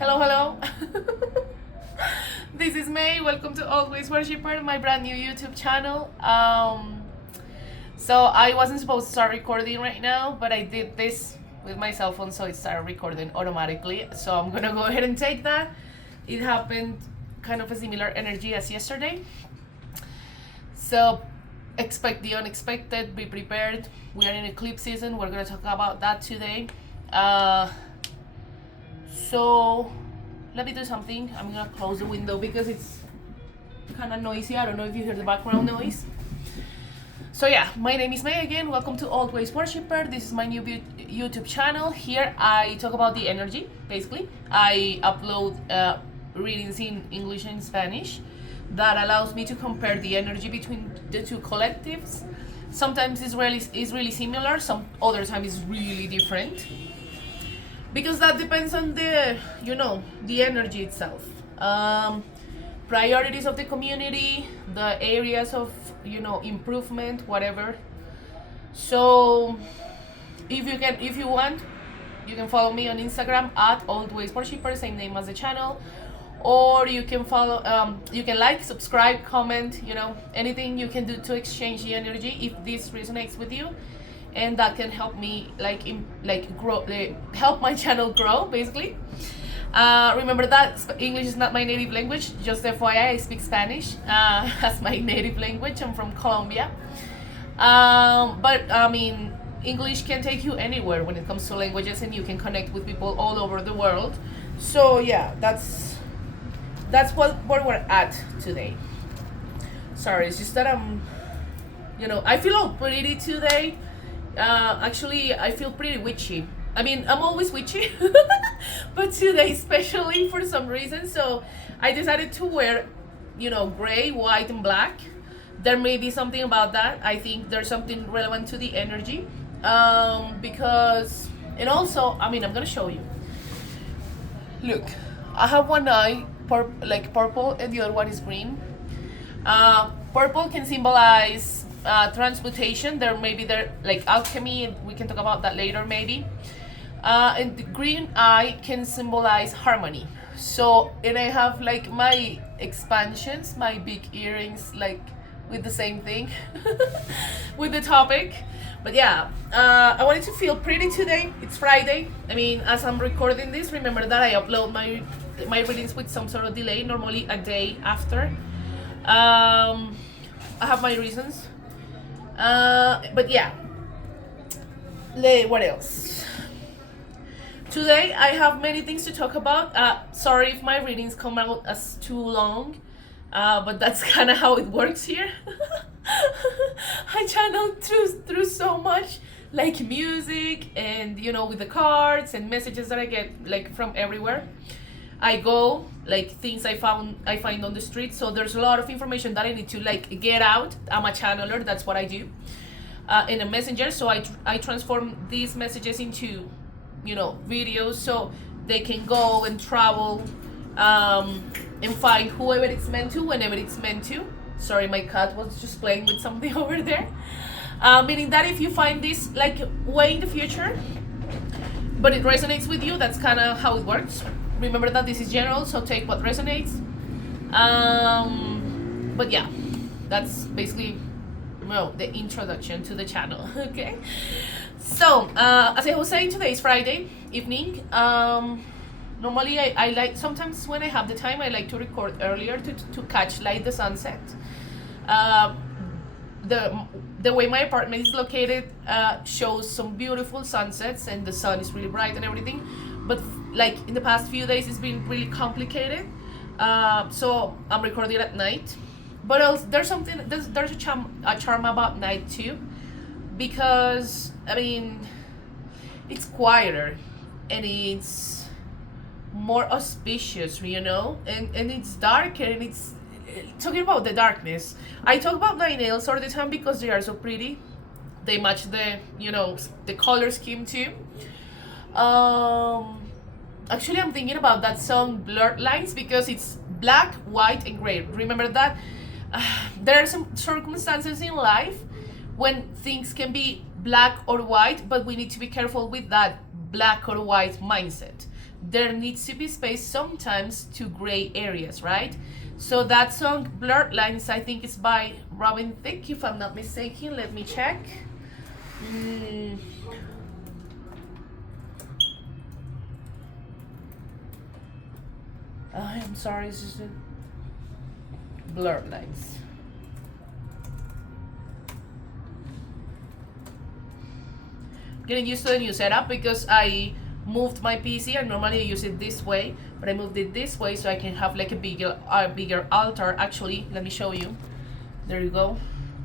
Hello, hello. This is May. Welcome to Always Worshipper, my brand new YouTube channel. So I wasn't supposed to start recording right now, but I did this with my cell phone, so it started recording automatically. So I'm gonna go ahead and take that. It happened kind of a similar energy as yesterday. So expect the unexpected, be prepared. We are in eclipse season. We're gonna talk about that today. So let me do something. I'm gonna close the window because it's kind of noisy. I don't know if you hear the background noise. So yeah, my name is May again. Welcome to Always Worshipper. This is my new YouTube channel. Here I talk about the energy, basically. I upload readings in English and Spanish. That allows me to compare the energy between the two collectives. Sometimes it's really similar, some other times it's really different. Because that depends on the energy itself. Priorities of the community, the areas of improvement, whatever. So if you want, you can follow me on Instagram at Always Worshipper, same name as the channel. Or you can follow, you can like, subscribe, comment, anything you can do to exchange the energy if this resonates with you, and that can help me grow, help my channel grow, basically. Remember that English is not my native language. Just FYI, I speak Spanish as my native language. I'm from Colombia, but I mean, English can take you anywhere when it comes to languages, and you can connect with people all over the world. So yeah, that's where we're at today. Sorry, it's just that I feel all pretty today. Actually, I feel pretty witchy. I mean, I'm always witchy, but today especially for some reason. So I decided to wear, gray, white, and black. There may be something about that. I think there's something relevant to the energy, because, and also, I mean, I'm gonna show you. Look, I have one eye purple, and the other one is green. Purple can symbolize transmutation. There alchemy, and we can talk about that later maybe. And the green eye can symbolize harmony. So, and I have my expansions, my big earrings, with the same thing, with the topic. But yeah, I wanted to feel pretty today. It's Friday. I mean, as I'm recording this, remember that I upload my readings with some sort of delay, normally a day after. I have my reasons. But yeah, what else? Today I have many things to talk about. Sorry if my readings come out as too long, but that's kind of how it works here. I channel through so much, music, and with the cards and messages that I get from everywhere. I go things I find on the street. So there's a lot of information that I need to get out. I'm a channeler. That's what I do in a messenger. So I transform these messages into videos, so they can go and travel and find whoever it's meant to, whenever it's meant to. Sorry, my cat was just playing with something over there. Meaning that if you find this way in the future, but it resonates with you, that's kind of how it works. Remember that this is general, so take what resonates. But yeah, that's basically the introduction to the channel. Okay, so as I was saying, today is Friday evening. Normally I sometimes when I have the time, I like to record earlier to catch the sunset. The way my apartment is located shows some beautiful sunsets, and the sun is really bright and everything. But in the past few days, it's been really complicated. So I'm recording at night. But else, there's a charm about night too, because I mean, it's quieter and it's more auspicious, and it's darker, and it's talking about the darkness. I talk about my nails all the time because they are so pretty. They match the color scheme too. Actually, I'm thinking about that song Blurred Lines, because it's black, white, and gray. Remember that there are some circumstances in life when things can be black or white, but we need to be careful with that black or white mindset, there needs to be space sometimes to gray areas, right? So that song Blurred Lines, I think it's by Robin Thicke, if I'm not mistaken. Let me check. I'm sorry, it's just Blurred Lines. Getting used to the new setup because I moved my PC, and normally I use it this way, but I moved it this way so I can have like a bigger altar. Actually, let me show you. There you go.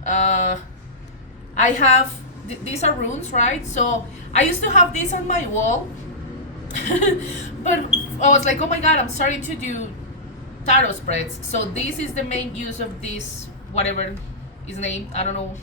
I have these are runes, right? So I used to have this on my wall, but I was like, oh my god, I'm starting to do tarot spreads. So this is the main use of this, whatever is named, I don't know.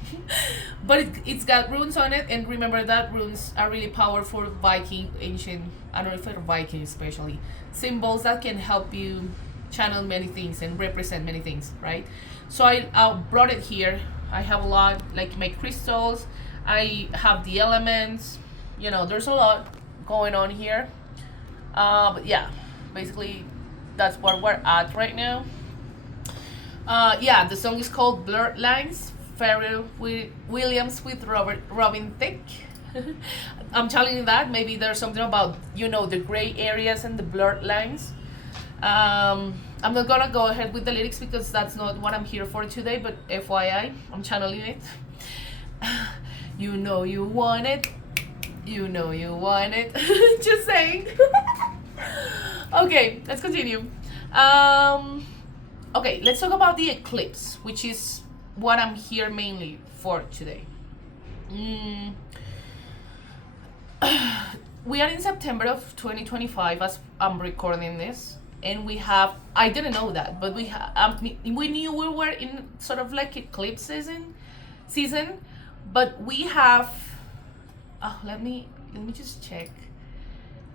But it's got runes on it, and remember that runes are really powerful Viking, ancient, I don't know if they're Viking especially, symbols that can help you channel many things and represent many things, right? So I brought it here. I have a lot, like my crystals, I have the elements, there's a lot going on here. But yeah, basically that's where we're at right now. Yeah, the song is called Blurred Lines, Pharrell Williams with Robin Thicke. I'm telling you that maybe there's something about the gray areas and the blurred lines. I'm not gonna go ahead with the lyrics because that's not what I'm here for today, but FYI, I'm channeling it. You know you want it. You know you want it. Just saying. Okay, let's continue. Okay, let's talk about the eclipse, which is what I'm here mainly for today. We are in September of 2025 as I'm recording this, and we have, I didn't know that, but we knew we were in sort of like eclipse season, but we have, let me just check.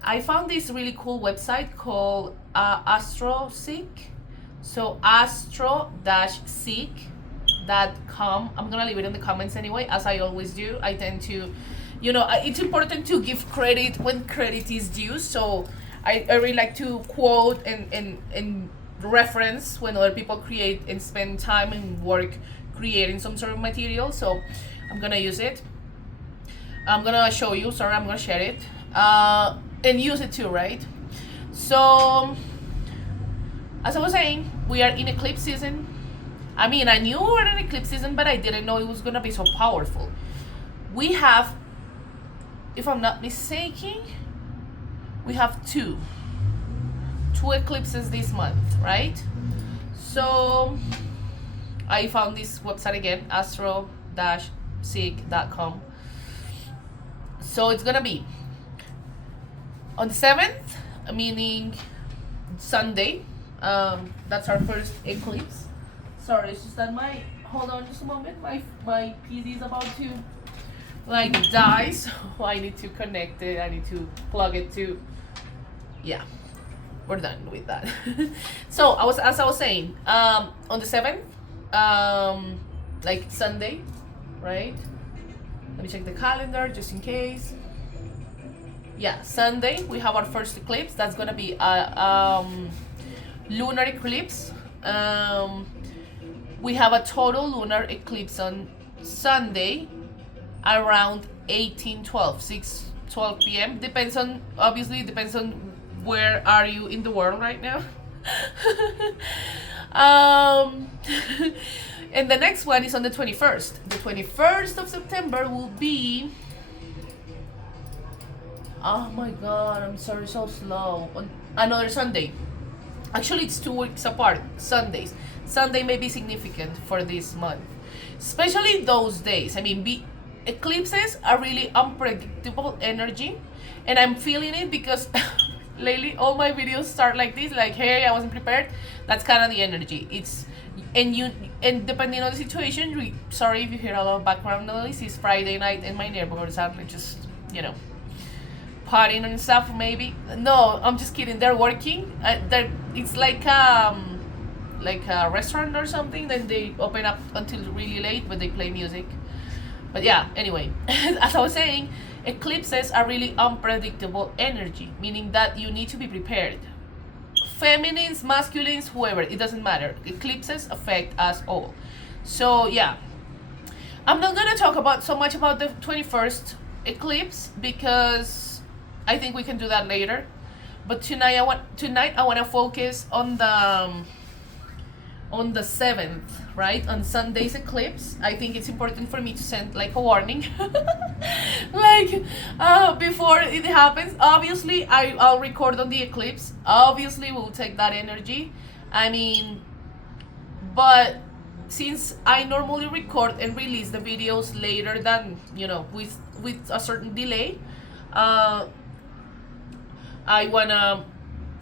I found this really cool website called AstroSeek. So astro-seek.com. I'm gonna leave it in the comments anyway, as I always do. I tend to, it's important to give credit when credit is due. So I really like to quote and reference when other people create and spend time and work creating some sort of material. So I'm gonna use it. I'm gonna show you, I'm gonna share it. And use it too, right? So as I was saying, we are in eclipse season. I mean, I knew we were in eclipse season, but I didn't know it was gonna be so powerful. We have, if I'm not mistaken, we have two eclipses this month, right? So I found this website again, astro-seek.com. So it's gonna be on the 7th, meaning Sunday. That's our first eclipse. Sorry, it's just that hold on just a moment, my PC is about to die, so I need to connect it, I need to plug it to, yeah, we're done with that. So as I was saying, on the 7th, like Sunday, right? Let me check the calendar just in case. Yeah, Sunday we have our first eclipse. That's gonna be a lunar eclipse. We have a total lunar eclipse on Sunday around 6:12 p.m. Depends on where are you in the world right now. And the next one is on the 21st. The 21st of September will be, oh my god, I'm sorry, so slow. On another Sunday. Actually, it's 2 weeks apart. Sundays. Sunday may be significant for this month, especially those days. I mean, eclipses are really unpredictable energy, and I'm feeling it because lately all my videos start like this, like, hey, I wasn't prepared. That's kind of the energy. And depending on the situation, sorry if you hear a lot of background noise. It's Friday night and my neighbors are just, partying and stuff. Maybe no, I'm just kidding. They're working. It's like a restaurant or something. Then they open up until really late, but they play music. But yeah, anyway, as I was saying, eclipses are really unpredictable energy, meaning that you need to be prepared. Feminines, masculines, whoever, it doesn't matter. Eclipses affect us all. So yeah, I'm not gonna talk about so much about the 21st eclipse because I think we can do that later. But tonight I want to focus on the 7th, right? On Sunday's eclipse. I think it's important for me to send like a warning. Like before it happens. Obviously I'll record on the eclipse. Obviously we'll take that energy. I mean, but since I normally record and release the videos later than, you know, with a certain delay, I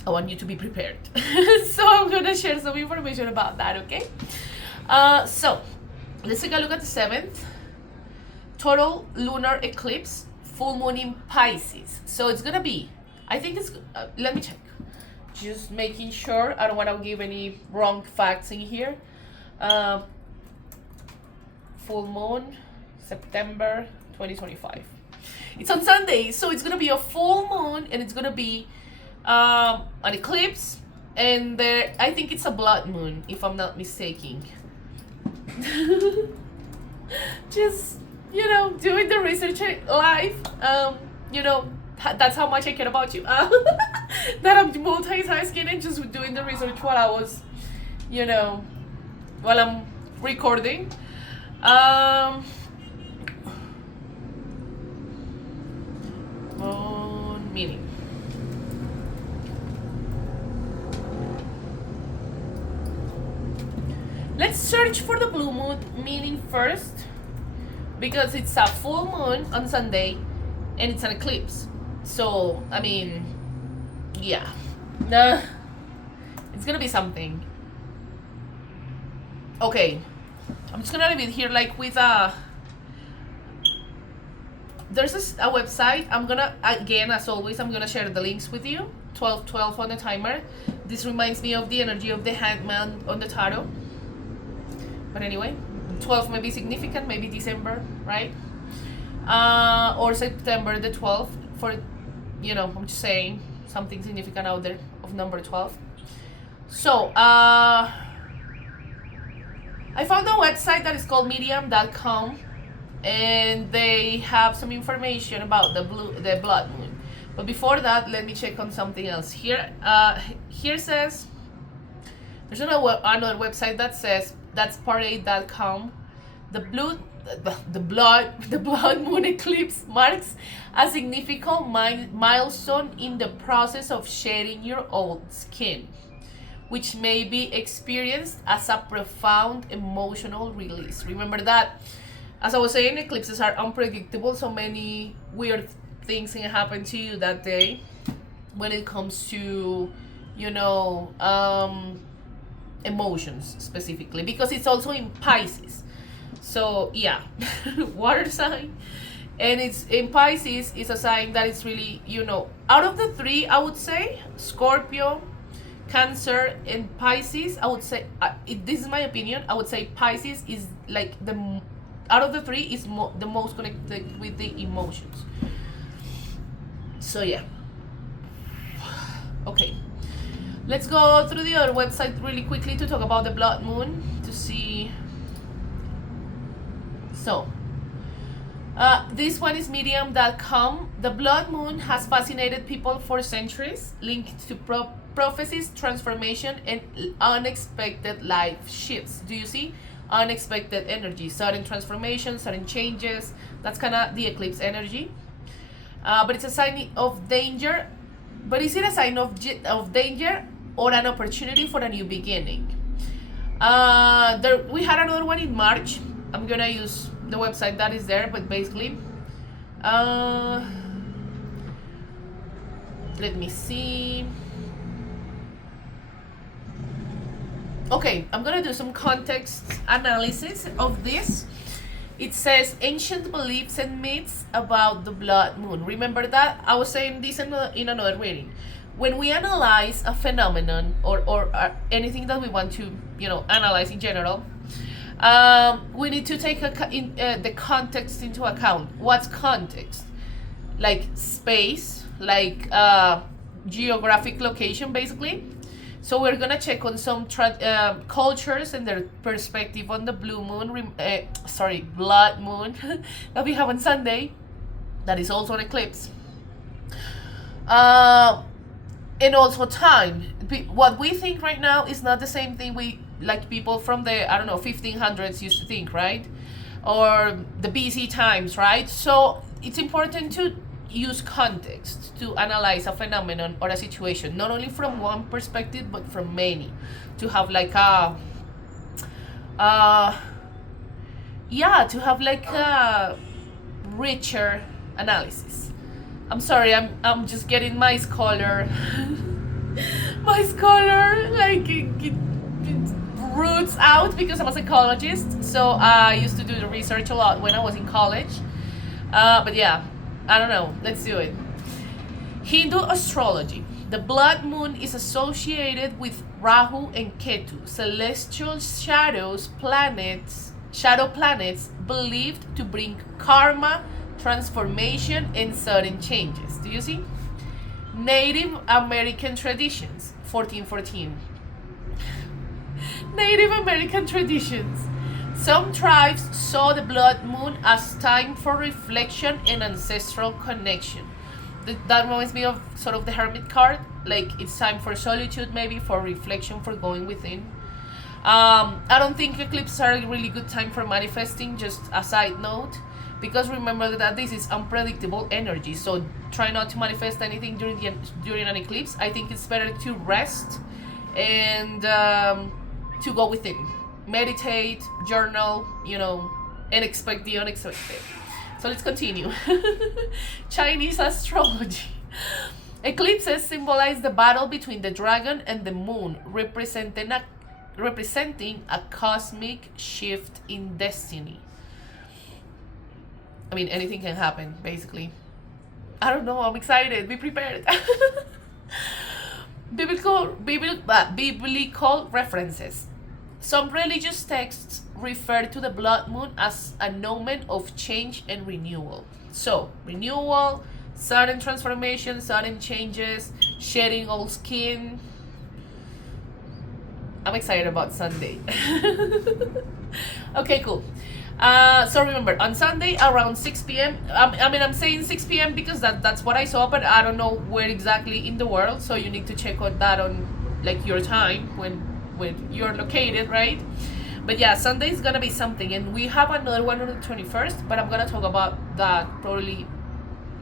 want you to be prepared. So I'm gonna share some information about that, okay? So let's take a look at the 7th. Total lunar eclipse, full moon in Pisces. So it's gonna be, I think it's, let me check. Just making sure, I don't wanna give any wrong facts in here. Full moon, September 2025. It's on Sunday, so it's gonna be a full moon, and it's gonna be an eclipse, and there, I think it's a blood moon, if I'm not mistaken. Just, you know, doing the research live. You know, that's how much I care about you. That I'm multitasking and just doing the research while I was, you know, while I'm recording. Moon meaning. Let's search for the blue moon meaning first, because it's a full moon on Sunday and it's an eclipse. So, I mean, yeah. It's gonna be something. Okay. I'm just gonna leave it here like with a... There's a website. I'm gonna, again, as always, I'm gonna share the links with you. 12 on the timer. This reminds me of the energy of the hangman on the tarot. But anyway, 12 may be significant, maybe December, right? Or September the 12th for, you know, I'm just saying something significant out there of number 12. So, I found a website that is called medium.com, and they have some information about the blood moon. But before that, let me check on something else. Here says, there's another website that says, that's parade.com. The blood moon eclipse marks a significant milestone in the process of shedding your old skin, which may be experienced as a profound emotional release. Remember that, as I was saying, eclipses are unpredictable, so many weird things can happen to you that day when it comes to, you know, emotions specifically, because it's also in Pisces. So yeah, water sign, and it's in Pisces is a sign that it's really, you know, out of the three, I would say Scorpio, Cancer, and Pisces, I would say, this is my opinion, I would say Pisces is like out of the three is the most connected with the emotions. So yeah. Okay, let's go through the other website really quickly to talk about the blood moon to see. So this one is medium.com. The blood moon has fascinated people for centuries, linked to prophecies, transformation, and unexpected life shifts. Do you see? Unexpected energy, sudden transformation, sudden changes. That's kind of the eclipse energy. But it's a sign of danger. But is it a sign of danger or an opportunity for a new beginning? We had another one in March. I'm gonna use the website that is there, but basically, let me see. Okay, I'm gonna do some context analysis of this. It says ancient beliefs and myths about the blood moon. Remember that? I was saying this in another reading. When we analyze a phenomenon or anything that we want to, you know, analyze in general, we need to take the context into account. What's context? like space, like geographic location, basically. So we're gonna check on some cultures and their perspective on the blue moon, blood moon that we have on Sunday. That is also an eclipse. And also time. What we think right now is not the same thing we, like, people from the, I don't know, 1500s used to think, right? Or the BC times, right? So it's important to use context to analyze a phenomenon or a situation, not only from one perspective but from many, to have like a to have like a richer analysis. I'm sorry, I'm just getting my scholar like it roots out because I'm a psychologist. So I used to do the research a lot when I was in college. But yeah, I don't know. Let's do it. Hindu astrology. The blood moon is associated with Rahu and Ketu, celestial shadow planets believed to bring karma, transformation, and sudden changes. Do you see? Native American traditions, 1414. Native American traditions. Some tribes saw the blood moon as time for reflection and ancestral connection. That reminds me of sort of the hermit card. Like, it's time for solitude, maybe for reflection, for going within. I don't think eclipses are a really good time for manifesting, just a side note, because remember that this is unpredictable energy. So try not to manifest anything during an eclipse. I think it's better to rest and to go within, meditate, journal, and expect the unexpected. So let's continue. Chinese astrology. Eclipses symbolize the battle between the dragon and the moon, representing a cosmic shift in destiny. I mean, anything can happen, basically. I don't know, I'm excited. Be prepared. Biblical references. Some religious texts refer to the blood moon as an omen of change and renewal. So, renewal, sudden transformation, sudden changes, shedding old skin. I'm excited about Sunday. Okay, cool. So remember, on Sunday around 6 p.m. I'm saying 6 p.m. because that's what I saw, but I don't know where exactly in the world. So you need to check on that on like your time when you're located, right? But yeah, Sunday is gonna be something, and we have another one on the 21st. But I'm gonna talk about that probably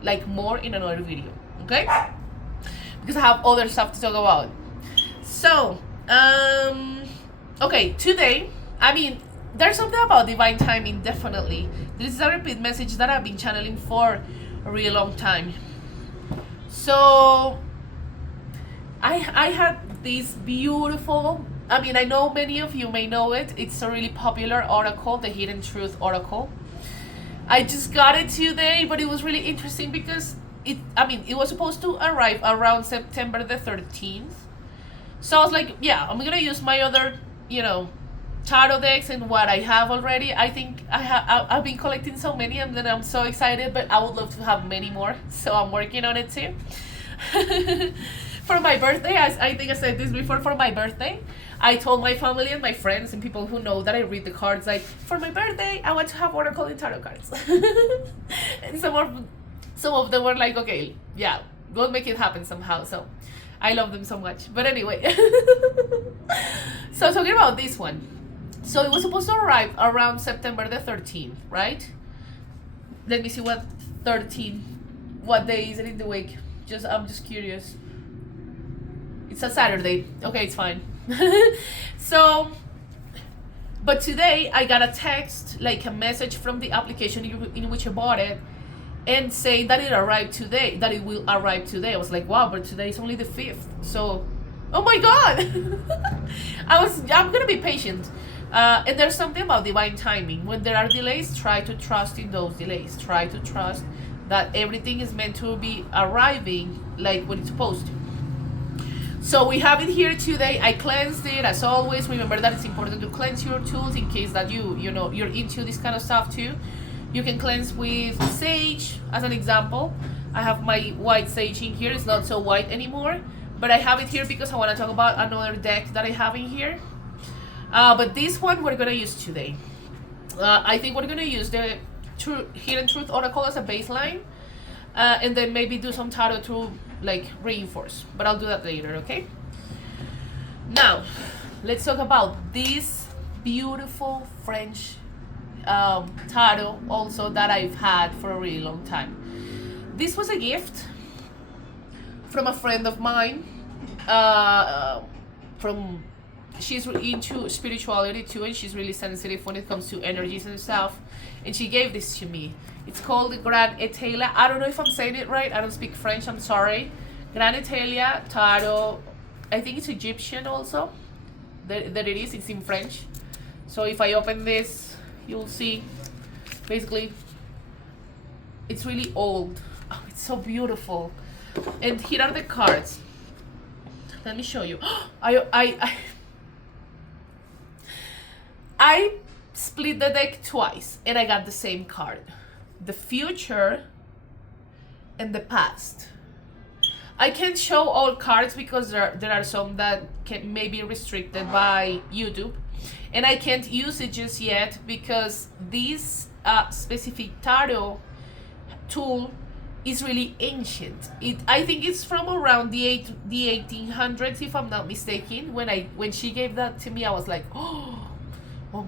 like more in another video, okay? Because I have other stuff to talk about. So, okay, today, there's something about divine timing, definitely. This is a repeat message that I've been channeling for a really long time. So, I had this beautiful, I know many of you may know it. It's a really popular oracle, the Hidden Truth Oracle. I just got it today, but it was really interesting because it was supposed to arrive around September the 13th. So I was like, yeah, I'm gonna use my other, tarot decks and what I have already. I think I've been collecting so many, and then I'm so excited, but I would love to have many more. So I'm working on it too. For my birthday, I think I said this before, for my birthday, I told my family and my friends and people who know that I read the cards, like, for my birthday, I want to have oracle and tarot cards. And some of them were like, okay, yeah, go make it happen somehow. So I love them so much. But anyway, so talking about this one. So it was supposed to arrive around September the 13th, right? Let me see what day is it in the week? I'm just curious. It's a Saturday. Okay, it's fine. So, but today I got a text, like a message from the application in which I bought it, and saying that it will arrive today. I was like, wow, but today is only the 5th. So, oh my God. I'm gonna be patient. And there's something about divine timing. When there are delays, try to trust in those delays. Try to trust that everything is meant to be arriving like when it's supposed to. So we have it here today. I cleansed it as always. Remember that it's important to cleanse your tools in case that you're into this kind of stuff too. You can cleanse with sage as an example. I have my white sage in here. It's not so white anymore, but I have it here because I want to talk about another deck that I have in here. But this one we're gonna use today. I think we're gonna use the Hidden Truth Oracle as a baseline, and then maybe do some tarot to like reinforce. But I'll do that later, okay? Now, let's talk about this beautiful French tarot also that I've had for a really long time. This was a gift from a friend of mine. She's into spirituality too, and she's really sensitive when it comes to energies and stuff. And she gave this to me. It's called the Grand Etelia. I don't know if I'm saying it right. I don't speak French. I'm sorry. Grand Etelia tarot. I think it's Egyptian also. That it is. It's in French. So if I open this, you'll see. Basically, it's really old. Oh, it's so beautiful. And here are the cards. Let me show you. I split the deck twice and I got the same card. The future and the past. I can't show all cards because there are some that may be restricted by YouTube. And I can't use it just yet because this specific tarot tool is really ancient. I think it's from around the 1800s, if I'm not mistaken. When she gave that to me, I was like, oh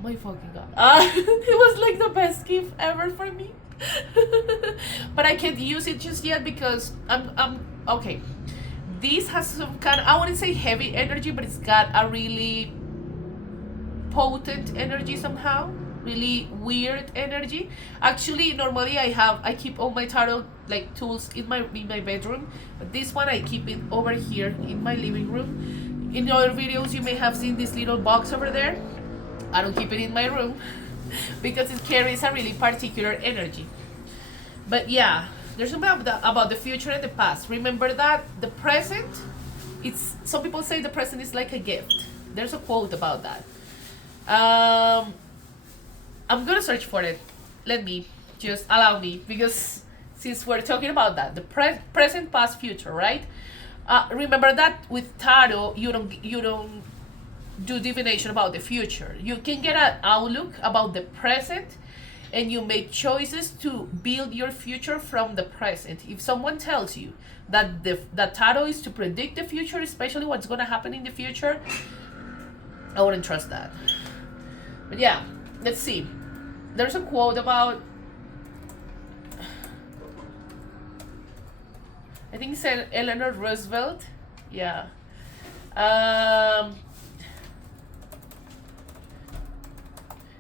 my fucking god. It was like the best gift ever for me. But I can't use it just yet because I'm okay. This has some kind of, I wouldn't say heavy energy, but it's got a really potent energy somehow. Really weird energy. Actually, normally I keep all my tarot like tools in my bedroom, but this one I keep it over here in my living room. In other videos you may have seen this little box over there. I don't keep it in my room because it carries a really particular energy. But yeah, there's something about the future and the past. Remember that the present, some people say the present is like a gift. There's a quote about that. I'm gonna search for it. Just allow me, because since we're talking about that, the present, past, future, right? Remember that with tarot, you don't do divination about the future. You can get an outlook about the present, and you make choices to build your future from the present. If someone tells you that tarot is to predict the future, especially what's gonna happen in the future, I wouldn't trust that. But yeah, let's see. There's a quote about, I think it said Eleanor Roosevelt. Yeah.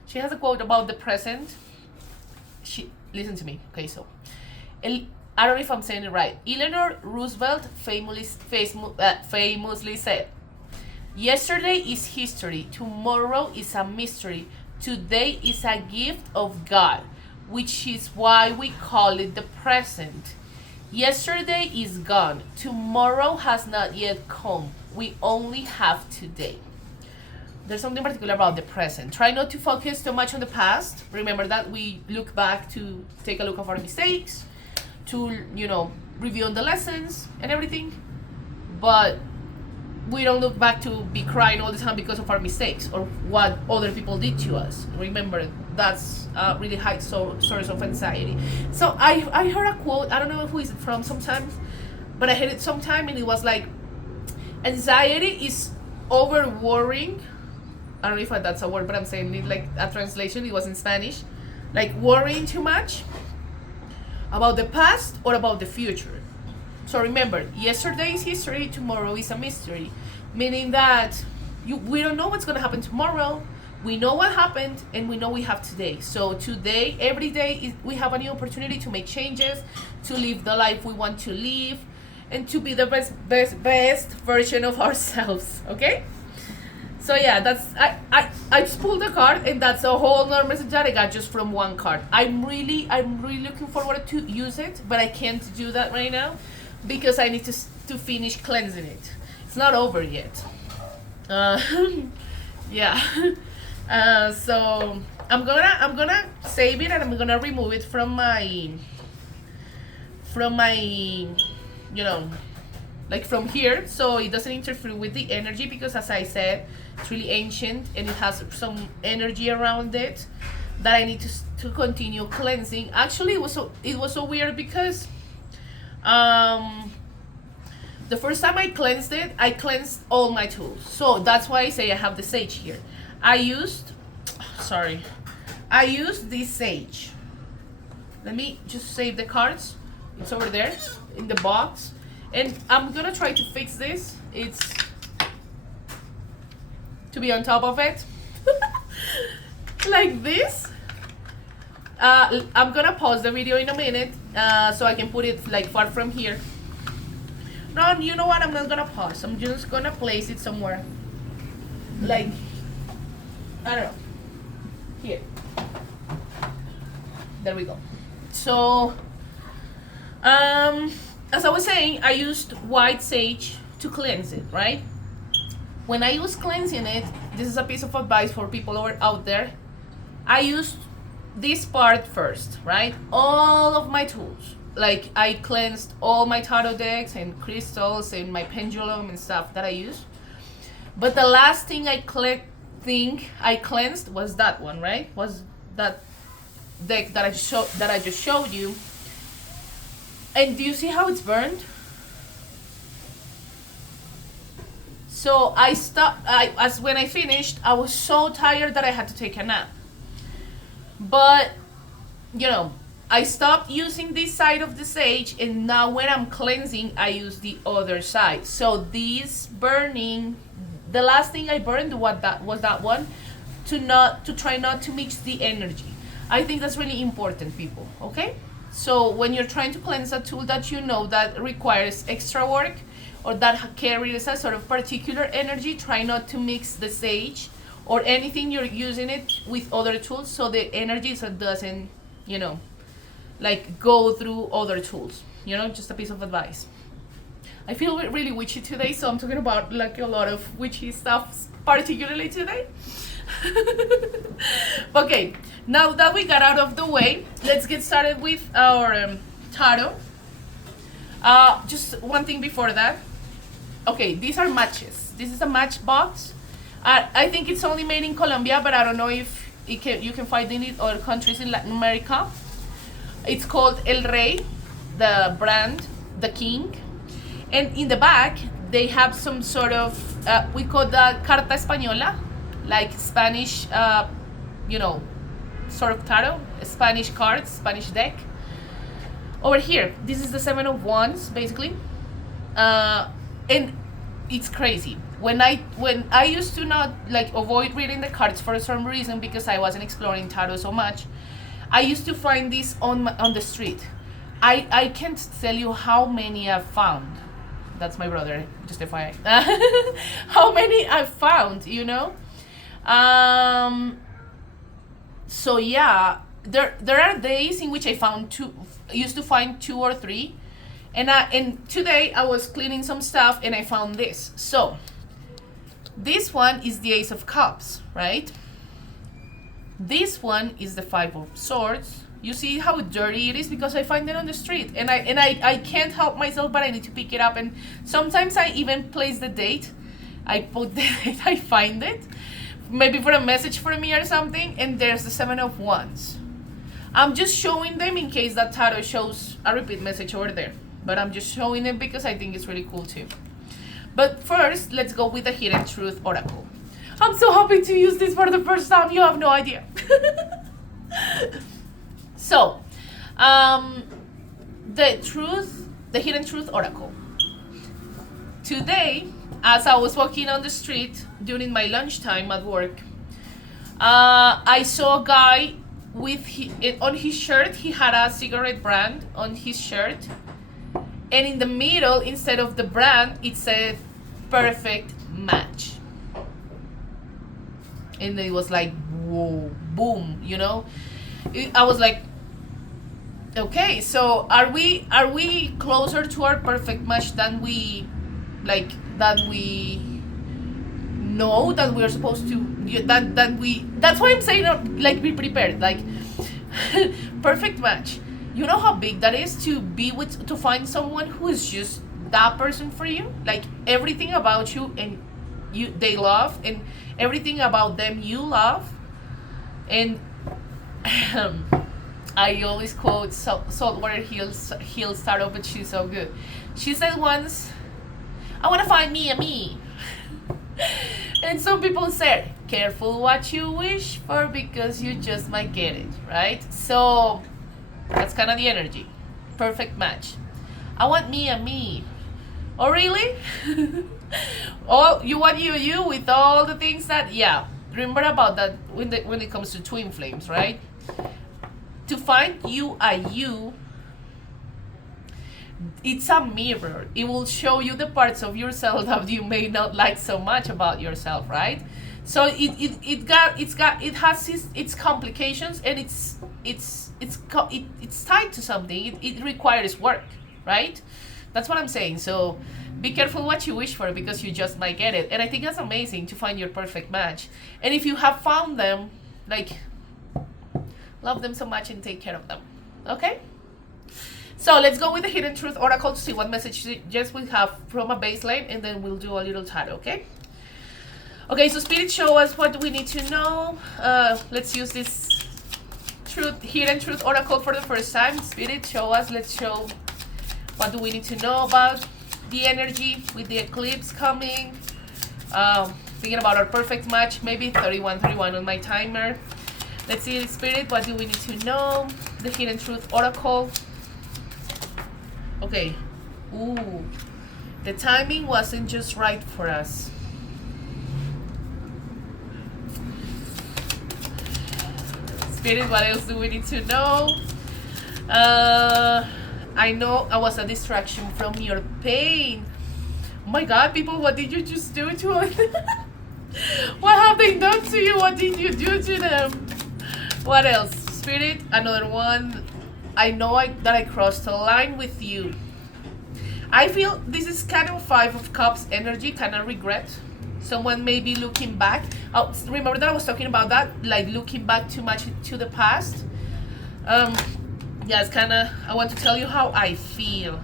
She has a quote about the present. Listen to me. Okay, so I don't know if I'm saying it right. Eleanor Roosevelt famously said, "Yesterday is history. Tomorrow is a mystery. Today is a gift of God, which is why we call it the present. Yesterday is gone. Tomorrow has not yet come. We only have today." There's something particular about the present. Try not to focus too much on the past. Remember that we look back to take a look of our mistakes, to, review on the lessons and everything. But we don't look back to be crying all the time because of our mistakes or what other people did to us. Remember, that's a really high source of anxiety. So I heard a quote, I don't know who is it from sometimes, but I heard it sometime, and it was like, anxiety is over worrying. I don't know if that's a word, but I'm saying it like a translation. It was in Spanish. Like worrying too much about the past or about the future. So remember, yesterday is history, tomorrow is a mystery. Meaning that we don't know what's going to happen tomorrow. We know what happened, and we know we have today. So today, every day, we have a new opportunity to make changes, to live the life we want to live, and to be the best version of ourselves, okay? So yeah, I just pulled a card, and that's a whole other message that I got just from one card. I'm really looking forward to use it, but I can't do that right now because I need to finish cleansing it. It's not over yet. Yeah. So I'm gonna save it, and I'm gonna remove it from from my, you know, like from here, so it doesn't interfere with the energy, because as I said, it's really ancient and it has some energy around it that I need to continue cleansing. Actually, it was so weird because the first time I cleansed it, I cleansed all my tools. So that's why I say I have the sage here. I used this sage. Let me just save the cards. It's over there in the box. And I'm gonna try to fix this. It's to be on top of it. Like this. I'm gonna pause the video in a minute so I can put it like far from here. No, you know what? I'm not gonna pause. I'm just gonna place it somewhere. Like, I don't know. Here. There we go. So, as I was saying, I used white sage to cleanse it, right? When I was cleansing it, this is a piece of advice for people out there. I used this part first, right? All of my tools. Like, I cleansed all my tarot decks and crystals and my pendulum and stuff that I use. But the last thing I cleansed was that one, right? Was that deck that I just showed you. And do you see how it's burned? So I stopped. As when I finished, I was so tired that I had to take a nap. But you know, I stopped using this side of the sage, and now when I'm cleansing, I use the other side. So this burning, the last thing I burned was that one, to try not to mix the energy. I think that's really important, people. Okay. So when you're trying to cleanse a tool that you know that requires extra work or that carries a sort of particular energy, try not to mix the sage or anything you're using it with other tools, so the energy doesn't, you know, like go through other tools. You know, just a piece of advice. I feel really witchy today, so I'm talking about like a lot of witchy stuff, particularly today. Okay, now that we got out of the way, let's get started with our tarot. Just one thing before that. Okay, these are matches. This is a match box. I think it's only made in Colombia, but I don't know if you can find it in other countries in Latin America. It's called El Rey, the brand, the king. And in the back, they have some sort of, we call that Carta Española, like Spanish, you know, sort of tarot, Spanish cards, Spanish deck. Over here, this is the Seven of Wands, basically. And it's crazy. When I used to not, like, avoid reading the cards for some reason because I wasn't exploring tarot so much, I used to find this on the street. I can't tell you how many I've found. That's my brother, just FYI. How many I've found, you know? So yeah, there are days in which I used to find 2 or 3, and today I was cleaning some stuff and I found this. So this one is the Ace of Cups, right? This one is the Five of Swords. You see how dirty it is because I find it on the street, and I can't help myself, but I need to pick it up. And sometimes I even place the date. I put the date I find it, maybe for a message for me or something. And there's the Seven of Wands. I'm just showing them in case that tarot shows a repeat message over there, but I'm just showing them because I think it's really cool too. But first, let's go with the Hidden Truth Oracle. I'm so happy to use this for the first time. You have no idea. So, the Hidden Truth Oracle. Today, as I was walking on the street during my lunchtime at work, I saw a guy on his shirt. He had a cigarette brand on his shirt, and in the middle, instead of the brand, it said "Perfect Match." And it was like, whoa, boom, you know. I was like, okay, so are we closer to our perfect match than we know that we're supposed to, that's why I'm saying, like, be prepared, like, perfect match. You know how big that is to be with, to find someone who is just that person for you, like everything about you and you they love, and everything about them you love. And I always quote Saltwater Hill Startup, but she's so good. She said once, I want to find me a me. And some people said, careful what you wish for because you just might get it, right? So that's kind of the energy. Perfect match. I want me a me. Oh, really? Oh, you want you with all the things that, yeah. Remember about that when it comes to twin flames, right? To find you a you, it's a mirror. It will show you the parts of yourself that you may not like so much about yourself, right? So it has its complications, and it's tied to something. It requires work, right? That's what I'm saying. So be careful what you wish for because you just might get it. And I think that's amazing to find your perfect match. And if you have found them, like, love them so much and take care of them. Okay? So let's go with the Hidden Truth Oracle to see what messages we have from a baseline, and then we'll do a little tarot, okay? Okay, so Spirit, show us what we need to know. Let's use this Hidden Truth Oracle for the first time. Spirit, show us. Let's show what do we need to know about the energy with the eclipse coming. Thinking about our perfect match, maybe 31 on my timer. Let's see, Spirit, what do we need to know? The Hidden Truth Oracle. Okay. Ooh. The timing wasn't just right for us. Spirit, what else do we need to know? I know I was a distraction from your pain. Oh my God, people, what did you just do to us? What have they done to you? What did you do to them? What else? Spirit, another one. I know that I crossed a line with you. I feel this is kind of Five of Cups energy, kind of regret. Someone may be looking back. Oh, remember that I was talking about that, like looking back too much to the past. Yeah, it's kind of, I want to tell you how I feel.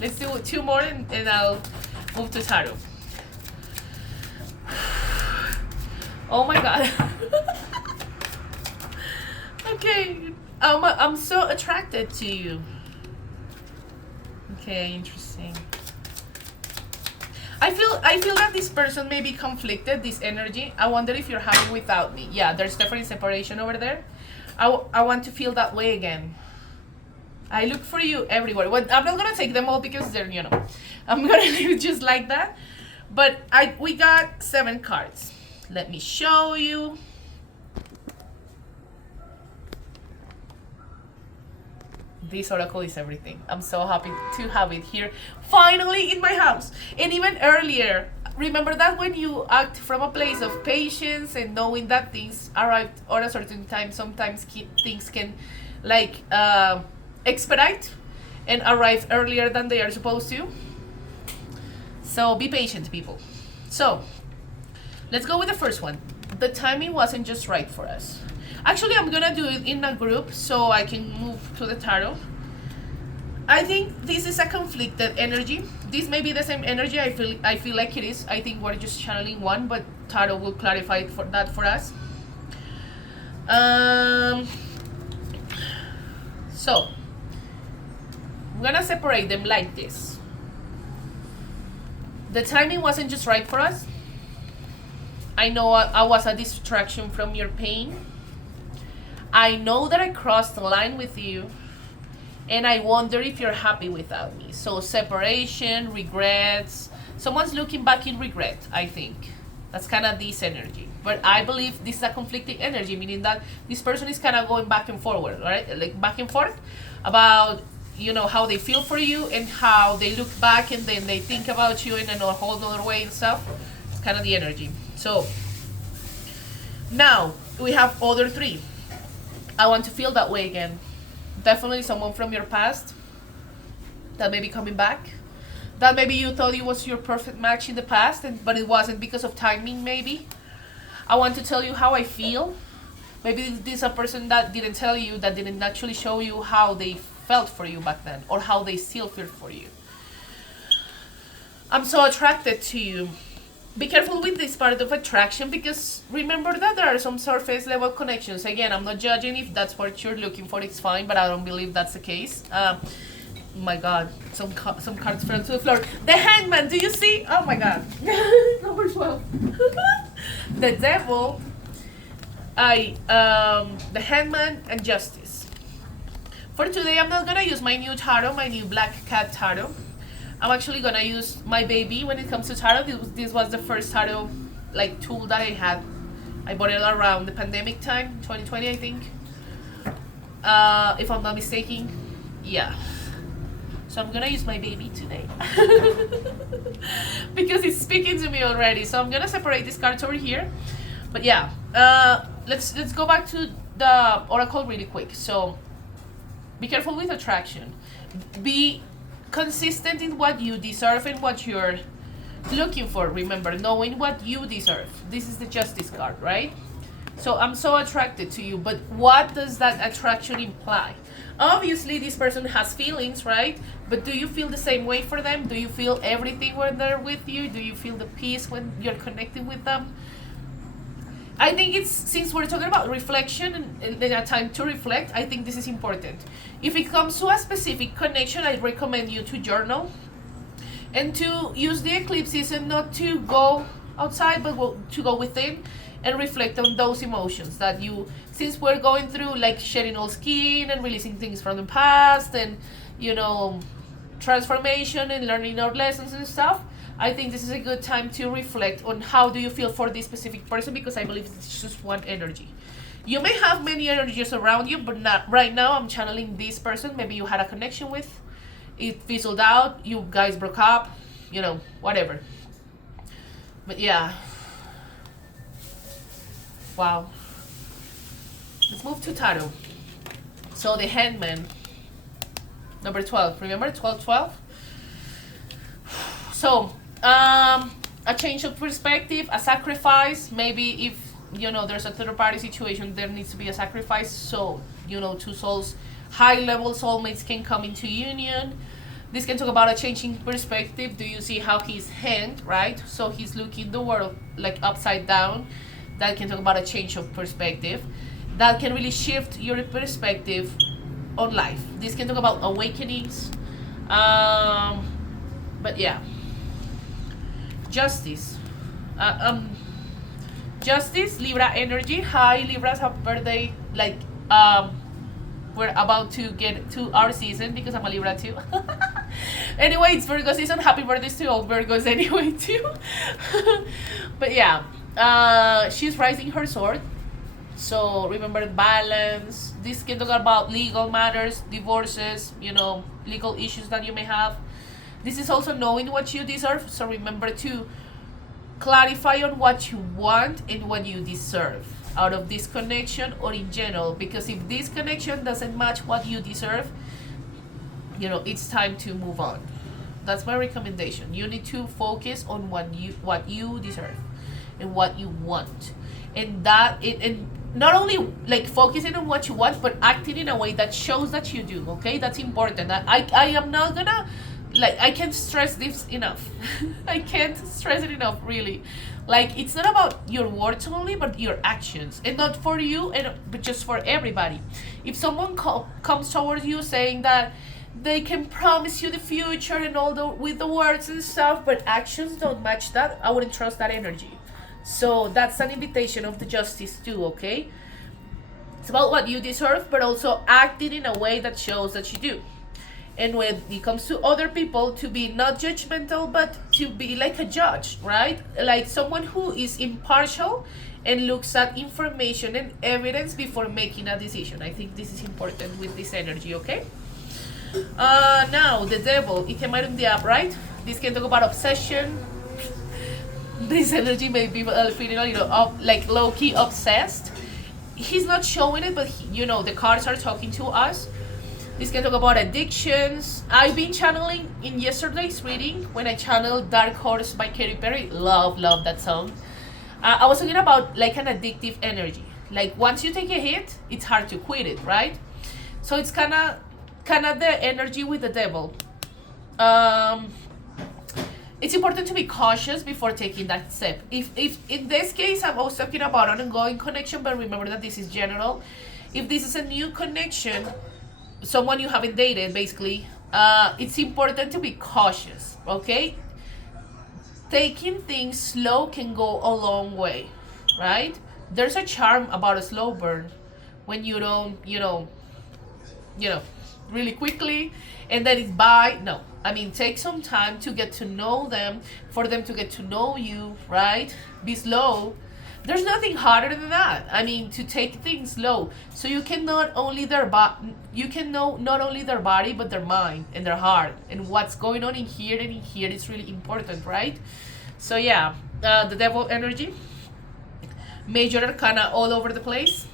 Let's do two more and I'll move to tarot. Oh my God. Okay, I'm so attracted to you. Okay, interesting. I feel that this person may be conflicted, this energy. I wonder if you're happy without me. Yeah, there's definitely separation over there. I want to feel that way again. I look for you everywhere. Well, I'm not gonna take them all because they're, you know, I'm gonna leave it just like that. But we got 7 cards. Let me show you. This oracle is everything. I'm so happy to have it here, finally in my house. And even earlier, remember that when you act from a place of patience and knowing that things arrive at a certain time, sometimes things can like expedite and arrive earlier than they are supposed to. So be patient, people. So let's go with the first one. The timing wasn't just right for us. Actually, I'm gonna do it in a group so I can move to the tarot. I think this is a conflicted energy. This may be the same energy. I feel like it is. I think we're just channeling one, but tarot will clarify it for us. So I'm gonna separate them like this. The timing wasn't just right for us. I know I was a distraction from your pain. I know that I crossed the line with you, and I wonder if you're happy without me. So separation, regrets. Someone's looking back in regret, I think. That's kind of this energy. But I believe this is a conflicting energy, meaning that this person is kind of going back and forward, right? Like back and forth about, you know, how they feel for you and how they look back and then they think about you in a whole other way and stuff. It's kind of the energy. So now we have other 3. I want to feel that way again. Definitely someone from your past that may be coming back. that maybe you thought it was your perfect match in the past, but it wasn't because of timing. Maybe I want to tell you how I feel. Maybe this is a person that didn't tell you, that didn't actually show you how they felt for you back then, or how they still feel for you. I'm so attracted to you. Be careful with this part of attraction, because remember that there are some surface level connections. Again, I'm not judging. If that's what you're looking for, it's fine, but I don't believe that's the case. My god, some cards fell to the floor. The Hangman, do you see? Oh my god. Number 12. The Devil, the Hangman, and Justice. For today, I'm not gonna use my new tarot, my new Black Cat tarot. I'm actually gonna use my baby when it comes to tarot. This was the first tarot tool that I had. I bought it around the pandemic time, 2020, I think. If I'm not mistaken, yeah. So I'm gonna use my baby today because it's speaking to me already. So I'm gonna separate these cards over here. But yeah, let's go back to the oracle really quick. So be careful with attraction. Be consistent in what you deserve and what you're looking for. Remember, knowing what you deserve. This is the Justice card, right? So I'm so attracted to you, but what does that attraction imply? Obviously, this person has feelings, right? But do you feel the same way for them? Do you feel everything when they're with you? Do you feel the peace when you're connecting with them? I think it's, since we're talking about reflection and a time to reflect, I think this is important. If it comes to a specific connection, I recommend you to journal and to use the eclipse season not to go outside, but to go within and reflect on those emotions that you, since we're going through shedding old skin and releasing things from the past and, transformation and learning our lessons and stuff. I think this is a good time to reflect on how do you feel for this specific person, because I believe it's just one energy. You may have many energies around you, but not right now. I'm channeling this person. Maybe you had a connection with, it fizzled out, you guys broke up, whatever. But yeah. Wow. Let's move to tarot. So the Hangman, number 12. Remember 12? So a change of perspective, a sacrifice. Maybe if there's a third party situation, there needs to be a sacrifice. So two souls, high level soulmates can come into union. This can talk about a changing perspective. Do you see how he's hanged, right? So he's looking the world upside down. That can talk about a change of perspective. That can really shift your perspective on life. This can talk about awakenings. But yeah. Justice. Justice, Libra energy. Hi Libras, happy birthday. We're about to get to our season because I'm a Libra too. Anyway, it's Virgo season. Happy birthdays to all Virgos anyway too. But yeah, she's raising her sword. So remember balance. This can talk about legal matters, divorces, legal issues that you may have. This is also knowing what you deserve. So remember to clarify on what you want and what you deserve out of this connection or in general. Because if this connection doesn't match what you deserve, it's time to move on. That's my recommendation. You need to focus on what you deserve and what you want. And not only focusing on what you want, but acting in a way that shows that you do. Okay, that's important. I am not gonna I can't stress this enough. I can't stress it enough, really. It's not about your words only, but your actions, and not for you, but just for everybody. If someone comes towards you saying that they can promise you the future and with the words and stuff, but actions don't match that, I wouldn't trust that energy. So that's an invitation of the Justice too, okay? It's about what you deserve, but also acting in a way that shows that you do. And when it comes to other people, to be not judgmental, but to be like a judge, right? Like someone who is impartial and looks at information and evidence before making a decision. I think this is important with this energy, okay? Now, the Devil, it came out in the app, right? This can talk about obsession. This energy may be feeling a little low-key obsessed. He's not showing it, but the cards are talking to us. This can talk about addictions. I've been channeling in yesterday's reading when I channeled Dark Horse by Katy Perry. Love that song. I was talking about like an addictive energy. Like once you take a hit, it's hard to quit it, right? So it's kind of the energy with the devil. It's important to be cautious before taking that step. If in this case I was talking about an ongoing connection, but remember that this is general. If this is a new connection, someone you haven't dated, basically, it's important to be cautious, okay? Taking things slow can go a long way, right? There's a charm about a slow burn when you don't, really quickly, and then it's by. No, I mean, take some time to get to know them, for them to get to know you, right? Be slow. There's nothing harder than that. I mean, to take things slow, so you can not only you can know not only their body but their mind and their heart and what's going on in here and in here is really important, right? So yeah, the devil energy, major arcana all over the place.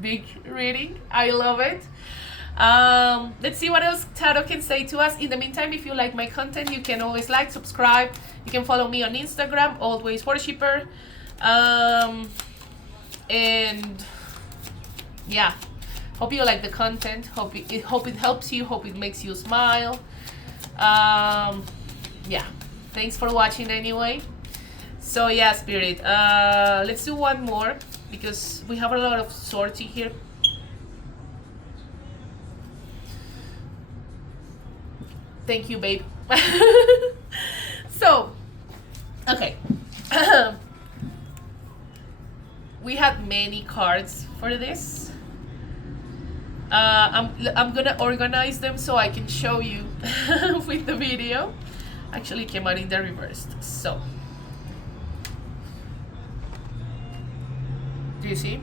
Big reading, I love it. Let's see what else tarot can say to us. In the meantime, if you like my content, you can always like, subscribe. You can follow me on Instagram, always worshipper. And yeah, hope you like the content. Hope it helps you. Hope it makes you smile. Yeah, thanks for watching anyway. So yeah, Spirit, let's do one more because we have a lot of swords in here. Thank you, babe. So, okay. We had many cards for this. I'm gonna organize them so I can show you with the video. Actually, came out in the reversed. So, do you see?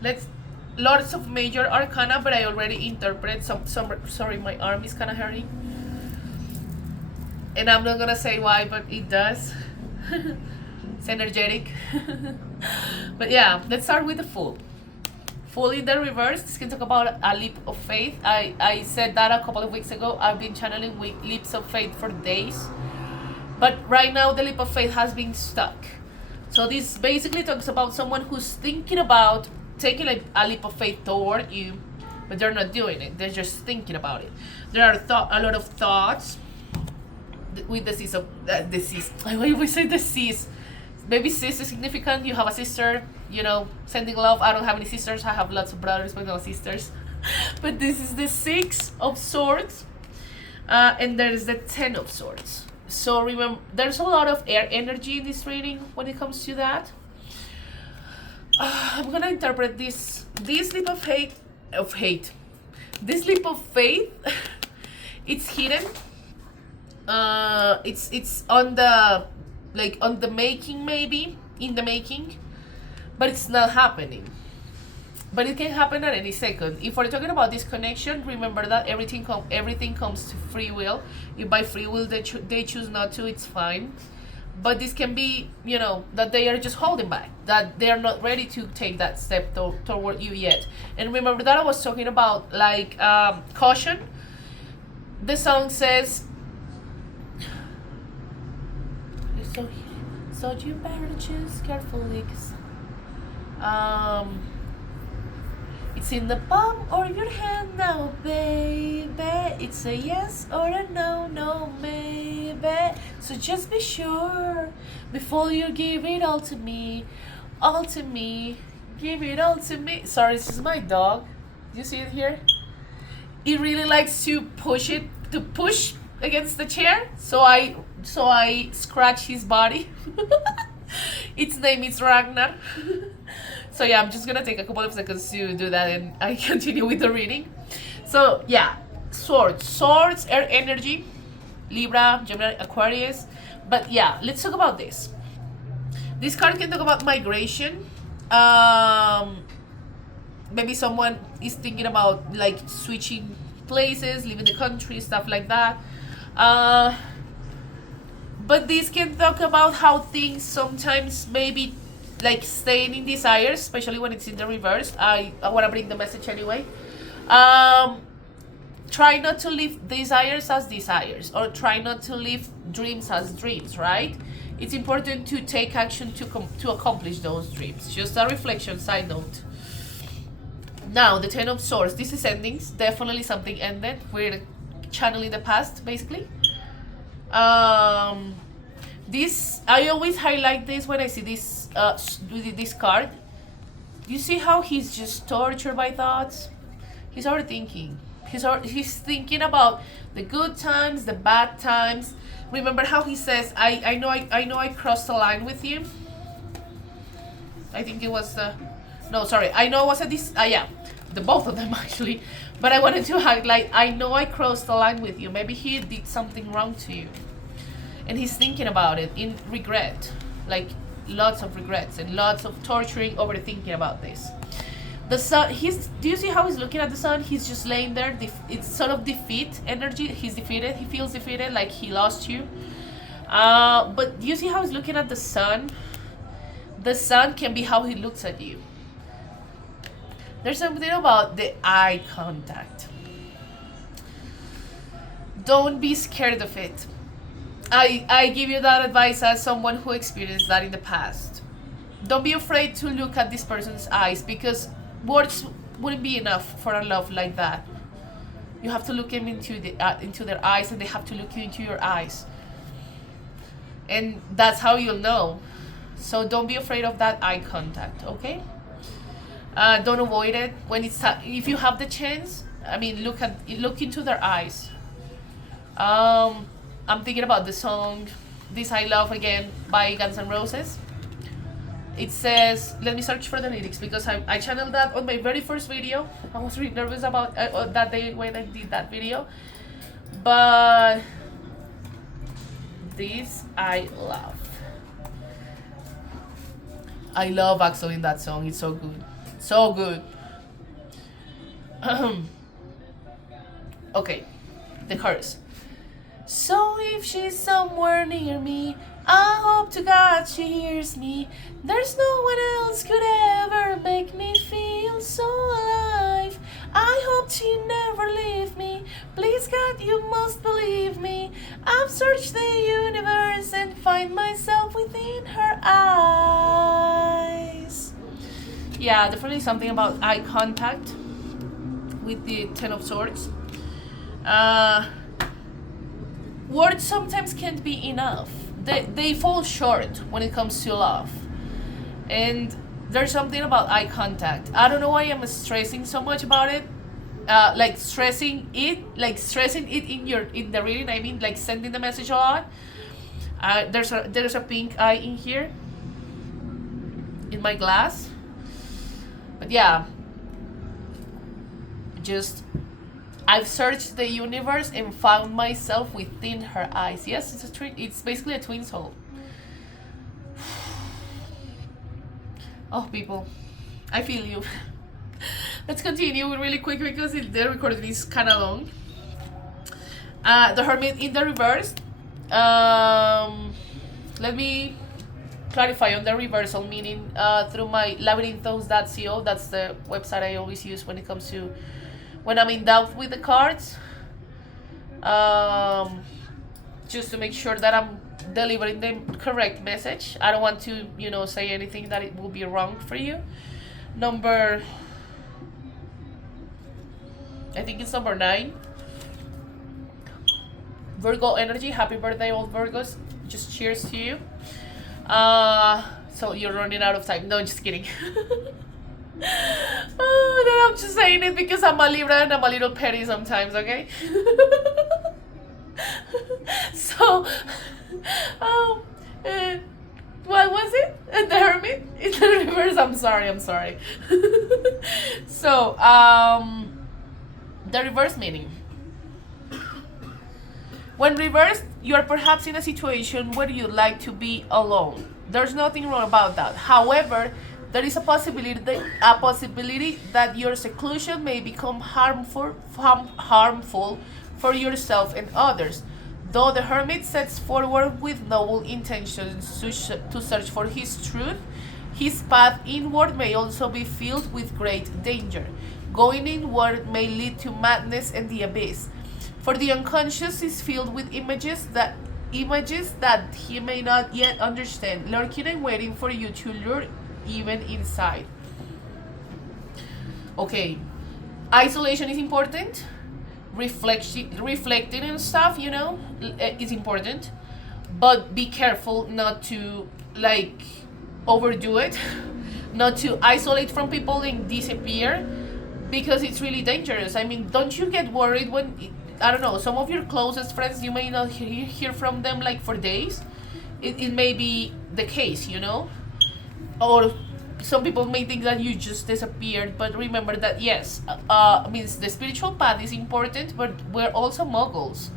Let's lots of major arcana, but I already interpret some. Sorry, my arm is kind of hurting, and I'm not gonna say why, but it does. It's energetic. But yeah, let's start with the Fool. Fool in the reverse. This can talk about a leap of faith. I said that a couple of weeks ago. I've been channeling with leaps of faith for days, but right now the leap of faith has been stuck. So this basically talks about someone who's thinking about taking a leap of faith toward you, but they're not doing it. They're just thinking about it. There are a lot of thoughts with the cease of disease. Why do we say disease? Maybe sis is significant. You have a sister, sending love. I don't have any sisters. I have lots of brothers, but no sisters. But this is the 6 of Swords, and there is the 10 of Swords. So remember, there's a lot of air energy in this reading when it comes to that. I'm gonna interpret this leap of hate. This leap of faith, it's hidden. It's on the making, maybe in the making, but it's not happening. But it can happen at any second. If we're talking about this connection, remember that everything comes to free will. If by free will they choose not to, it's fine. But this can be, that they are just holding back, that they are not ready to take that step toward you yet. And remember that I was talking about caution. The song says, so you better choose carefully, 'cause, it's in the palm of your hand now, baby. It's a yes or a no, maybe. So just be sure before you give it all to me. Give it all to me. Sorry, this is my dog. Do you see it here? It really likes to push against the chair. So I scratch his body. Its name is Ragnar. So yeah, I'm just gonna take a couple of seconds to do that and I continue with the reading. So yeah, swords, air energy, Libra, Gemini, Aquarius. But yeah, let's talk about this. This card can talk about migration. Maybe someone is thinking about switching places, leaving the country, stuff like that. But this can talk about how things sometimes maybe like staying in desires, especially when it's in the reverse. I want to bring the message anyway. Try not to live desires as desires, or try not to live dreams as dreams, right? It's important to take action to accomplish those dreams. Just a reflection, side note. Now, the Ten of Swords. This is endings. Definitely something ended. We're channeling the past, basically. This, I always highlight this when I see this this card. You see how he's just tortured by thoughts? He's overthinking. He's thinking about the good times, the bad times. Remember how he says, I know I crossed the line with you. I think it was no, sorry. I know it was yeah, the both of them actually. But I wanted to highlight, I know I crossed the line with you. Maybe he did something wrong to you. And he's thinking about it in regret. Like lots of regrets and lots of torturing, overthinking about this. The sun, do you see how he's looking at the sun? He's just laying there. It's sort of defeat energy. He's defeated. He feels defeated, like he lost you. But do you see how he's looking at the sun? The sun can be how he looks at you. There's something about the eye contact. Don't be scared of it. I give you that advice as someone who experienced that in the past. Don't be afraid to look at this person's eyes, because words wouldn't be enough for a love like that. You have to look into their eyes, and they have to look into your eyes, and that's how you'll know. So don't be afraid of that eye contact, okay? Don't avoid it when it's if you have the chance. I mean, look into their eyes. I'm thinking about the song "This I Love Again" by Guns N' Roses. It says, let me search for the lyrics, because I channeled that on my very first video. I was really nervous about that day when I did that video. But this I love. I love actually that song. It's so good. So good. Okay, the chorus. So if she's somewhere near me, I hope to God she hears me. There's no one else could ever make me feel so alive. I hope she never leave me. Please God, you must believe me. I've searched the universe and find myself within her eyes. Yeah, definitely something about eye contact with the Ten of Swords. Words sometimes can't be enough. They fall short when it comes to love. And there's something about eye contact. I don't know why I'm stressing so much about it. Like stressing it in the reading. I mean, like sending the message a lot. There's a pink eye in here in my glass. But yeah, just I've searched the universe and found myself within her eyes. Yes, it's basically a twin soul. Oh, people, I feel you. Let's continue really quick because the recording is kind of long. The Hermit in the reverse. Let me clarify on the reversal meaning through my labyrinthos.co. That's the website I always use when it comes to when I'm in doubt with the cards. Just to make sure that I'm delivering the correct message. I don't want to, say anything that it will be wrong for you. I think it's number 9. Virgo energy. Happy birthday, old Virgos. Just cheers to you. So you're running out of time. No, just kidding. I'm just saying it because I'm a Libra and I'm a little petty sometimes, okay? So, what was it? The Hermit? In the reverse. I'm sorry. So, the reverse meaning. When reversed, you are perhaps in a situation where you'd like to be alone. There's nothing wrong about that. However, there is a possibility that your seclusion may become harmful for yourself and others. Though the hermit sets forward with noble intentions to search for his truth, his path inward may also be filled with great danger. Going inward may lead to madness and the abyss, for the unconscious is filled with images that he may not yet understand, lurking and waiting for you to lure even inside. Okay, isolation is important. Reflecting and stuff, is important, but be careful not to like overdo it, not to isolate from people and disappear, because it's really dangerous. I mean, don't you get worried when, I don't know, some of your closest friends, you may not hear from them like for days? It may be the case, or some people may think that you just disappeared, but remember that yes, means the spiritual path is important, but we're also muggles,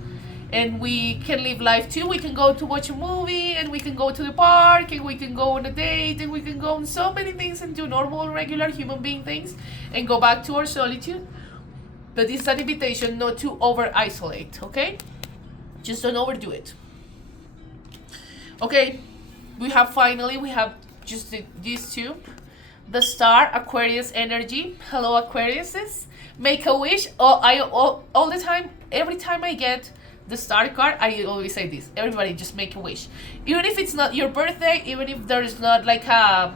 and we can live life too. We can go to watch a movie, and we can go to the park, and we can go on a date, and we can go on so many things and do normal, regular human being things, and go back to our solitude. But this is an invitation not to over isolate, okay? Just don't overdo it. Okay, we have just these two. The star, Aquarius energy. Hello, Aquariuses. Make a wish. All the time, every time I get the star card, I always say this. Everybody just make a wish. Even if it's not your birthday, even if there's not like a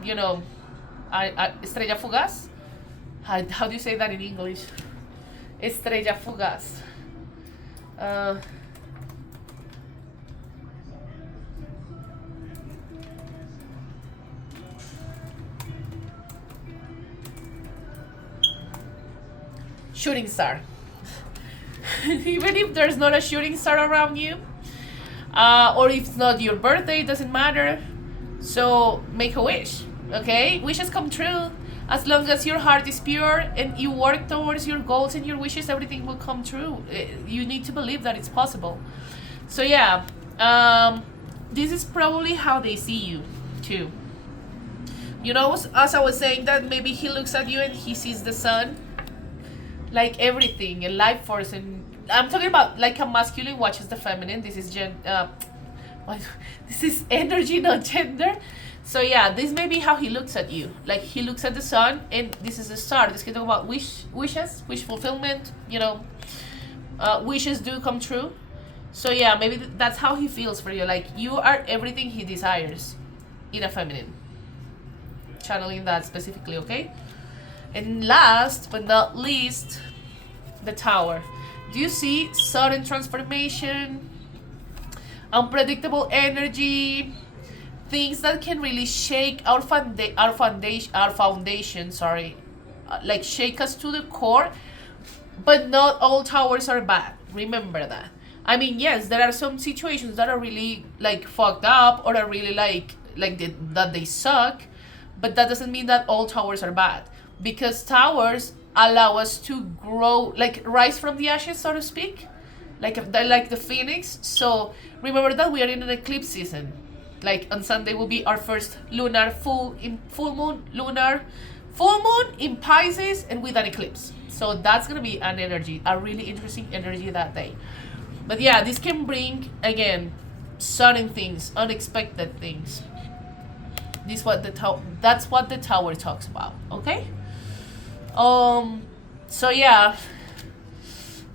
estrella fugaz. How do you say that in English? Estrella fugaz. Shooting star. Even if there's not a shooting star around you, or if it's not your birthday, it doesn't matter. So make a wish, okay? Wishes come true. As long as your heart is pure and you work towards your goals and your wishes, everything will come true. You need to believe that it's possible. So yeah, this is probably how they see you too. As I was saying, that maybe he looks at you and he sees the sun, like everything, a life force, and I'm talking about like a masculine watches the feminine. This is this is energy, not gender. So yeah, this may be how he looks at you. Like he looks at the sun, and this is a star. This can talk about wishes, wish fulfillment. Wishes do come true. So yeah, maybe that's how he feels for you. Like you are everything he desires, in a feminine. Channeling that specifically, okay? And last but not least, the Tower. Do you see sudden transformation, unpredictable energy, things that can really shake our foundation, like shake us to the core? But not all towers are bad. Remember that. I mean, yes, there are some situations that are really like fucked up or are really that they suck, but that doesn't mean that all towers are bad. Because towers allow us to grow, like rise from the ashes, so to speak, like the phoenix. So remember that we are in an eclipse season. Like on Sunday will be our first lunar full moon in Pisces, and with an eclipse. So that's gonna be an energy, a really interesting energy that day. But yeah, this can bring again sudden things, unexpected things. That's what the Tower talks about. Okay. So yeah,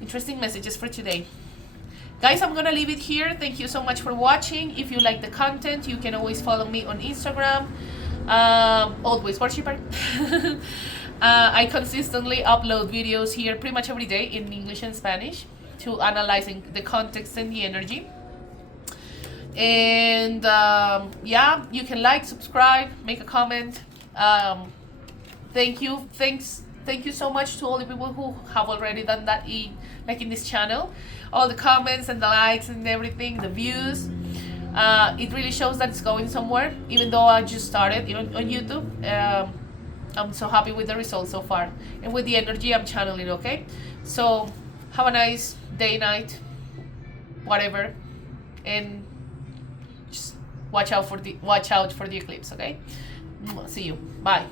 interesting messages for today. Guys, I'm gonna leave it here. Thank you so much for watching. If you like the content, you can always follow me on Instagram, Always Worshipper. I consistently upload videos here pretty much every day in English and Spanish to analyzing the context and the energy. And yeah, you can like, subscribe, make a comment. Thank you so much to all the people who have already done that in this channel. All the comments and the likes and everything, the views. It really shows that it's going somewhere, even though I just started even on YouTube. I'm so happy with the results so far and with the energy I'm channeling, okay? So have a nice day, night, whatever, and just watch out for the eclipse, okay? See you. Bye.